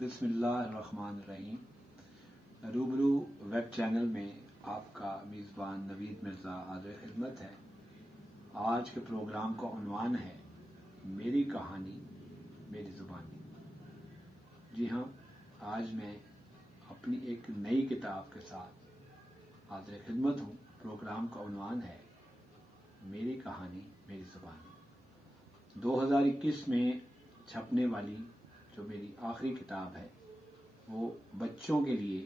बिस्मिल्लाहिर्रहमानिर्रहीम। रूबरू web channel में आपका मेज़बान नवीद मिर्ज़ा हाज़िर खिदमत है। आज के प्रोग्राम का उन्वान है मेरी कहानी मेरी ज़ुबानी। जी हाँ, आज मैं अपनी एक नई किताब के साथ हाज़िर खिदमत हूँ। प्रोग्राम का उन्वान है मेरी कहानी मेरी ज़ुबानी। 2021 में छपने वाली जो मेरी आखिरी किताब है वो बच्चों के लिए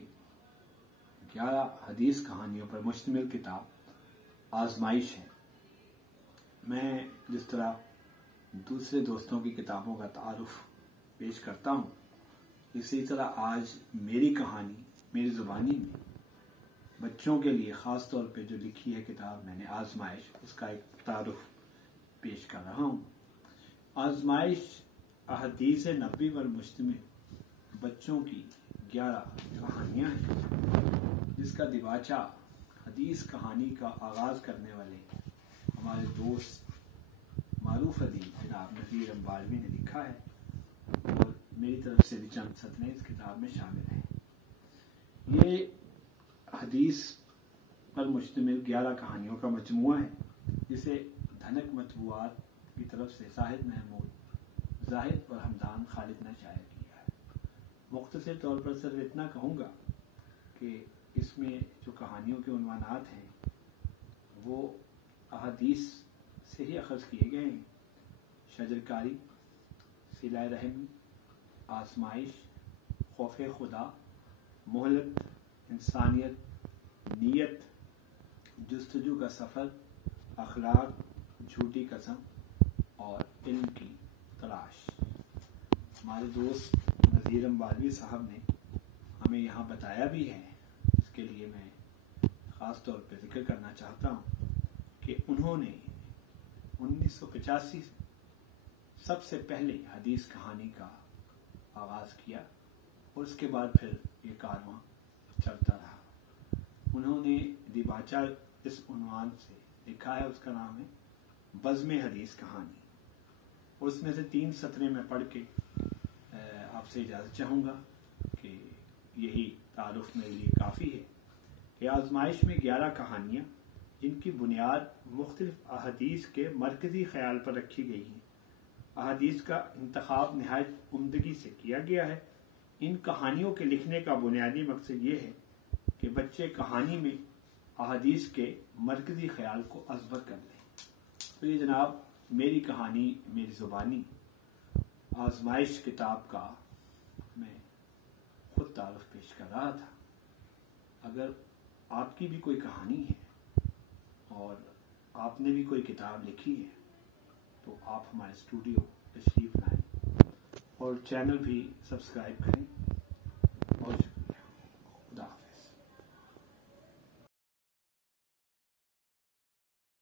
11 हदीस कहानियों पर मुश्तमिल किताब आजमाइश है। मैं जिस तरह दूसरे दोस्तों की किताबों का तारुफ पेश करता हूँ, इसी तरह आज मेरी कहानी मेरी ज़ुबानी में बच्चों के लिए ख़ास तौर पे जो लिखी है किताब मैंने आजमाइश, उसका एक तारुफ पेश कर रहा हूँ। आजमाइश अहदीस नबी पर मुश्तमिल बच्चों की 11 कहानियाँ हैं, जिसका दिबाचा हदीस कहानी का आगाज़ करने वाले हमारे दोस्त मारूफ अदीब जनाब नज़ीर अम्बालवी ने लिखा है और मेरी तरफ से भी चंद सतरें इस किताब में शामिल हैं। ये हदीस पर मुश्तमिल 11 कहानियों का मजमुआ है, जिसे धनक मतबूआत की तरफ से साहिद महमूद जाहिद और हमदान खालिद ने शायर किया है। मुख्तसर तौर पर सिर्फ इतना कहूँगा कि इसमें जो कहानियों के उन्वानात हैं वो अहादीस से ही अखज़ किए गए हैं। शजरकारी, सिलाए रहमी, आजमाइश, खौफ खुदा, मोहलत, इंसानियत, नीयत, जुस्तजू का सफ़र, अखलाक, झूठी कसम और इल्म की तलाश। हमारे दोस्त नज़ीर अम्बालवी साहब ने हमें यहाँ बताया भी है, इसके लिए मैं ख़ास तौर पर जिक्र करना चाहता हूँ कि उन्होंने 1985 सबसे पहले हदीस कहानी का आगाज़ किया और उसके बाद फिर ये कारवां चलता रहा। उन्होंने दिबाचा इस उन्वान से लिखा है, उसका नाम है बज़्म हदीस कहानी। उसमें से 3 सतरें मैं पढ़ के आपसे इजाज़त चाहूँगा कि यही तारुफ मेरे लिए काफ़ी है कि आजमाइश में 11 कहानियाँ, जिनकी बुनियाद मुख्तलिफ अहादीस के मरकज़ी ख्याल पर रखी गई हैं। अहादीस का इंतखाब नहायत उम्दगी से किया गया है। इन कहानियों के लिखने का बुनियादी मकसद ये है कि बच्चे कहानी में अहादीस के मरकज़ी ख्याल को अज़बर कर लें। तो ये जनाब मेरी कहानी मेरी ज़ुबानी आजमाइश किताब का मैं खुद तारुफ पेश कर रहा था। अगर आपकी भी कोई कहानी है और आपने भी कोई किताब लिखी है तो आप हमारे स्टूडियो तशरीफ़ लाएं और चैनल भी सब्सक्राइब करें।